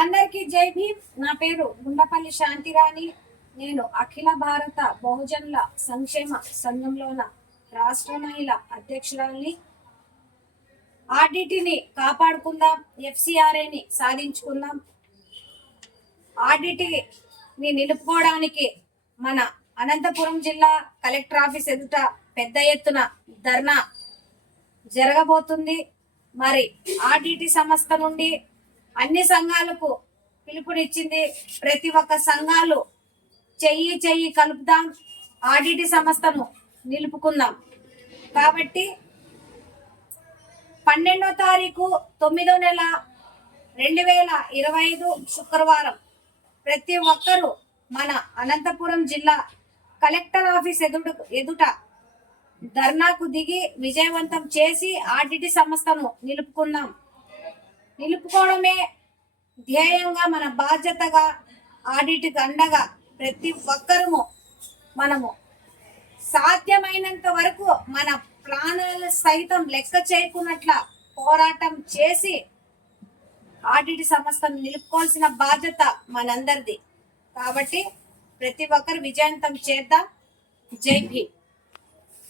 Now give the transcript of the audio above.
అందరికీ జై భీమ్. నా పేరు గుండపల్లి శాంతిరాణి. నేను అఖిల భారత బహుజనుల సంక్షేమ సంఘంలోన రాష్ట్ర మహిళా అధ్యక్షురాలిని. ఆర్డిటిని కాపాడుకుందాం, ఎఫ్సిఆర్ఏని సాధించుకుందాం. ఆర్డిటిని నిలుపుకోవడానికి మన అనంతపురం జిల్లా కలెక్టర్ ఆఫీస్ ఎదుట పెద్ద ఎత్తున ధర్నా జరగబోతుంది. మరి ఆర్డిటి సంస్థ నుండి అన్ని సంఘాలకు పిలుపునిచ్చింది. ప్రతి ఒక్క సంఘాలు చెయ్యి కలుపుదాం, ఆర్డిటి సంస్థను నిలుపుకుందాం. కాబట్టి 12వ తారీఖు 9వ నెల 2025 శుక్రవారం ప్రతి ఒక్కరూ మన అనంతపురం జిల్లా కలెక్టర్ ఆఫీస్ ఎదుట ధర్నాకు దిగి విజయవంతం చేసి ఆర్డిటి సంస్థను నిలుపుకుందాం. నిలుపుకోవడమే ధ్యేయంగా, మన బాధ్యతగా, ఆడిట్కి అండగా ప్రతి ఒక్కరము మనము సాధ్యమైనంత వరకు మన ప్రాణాల సైతం లెక్క చేయకున్నట్ల పోరాటం చేసి ఆడిట్ సంస్థను నిలుపుకోవాల్సిన బాధ్యత మనందరిది. కాబట్టి ప్రతి ఒక్కరు విజయవంతం చేద్దాం. జై భీమ్.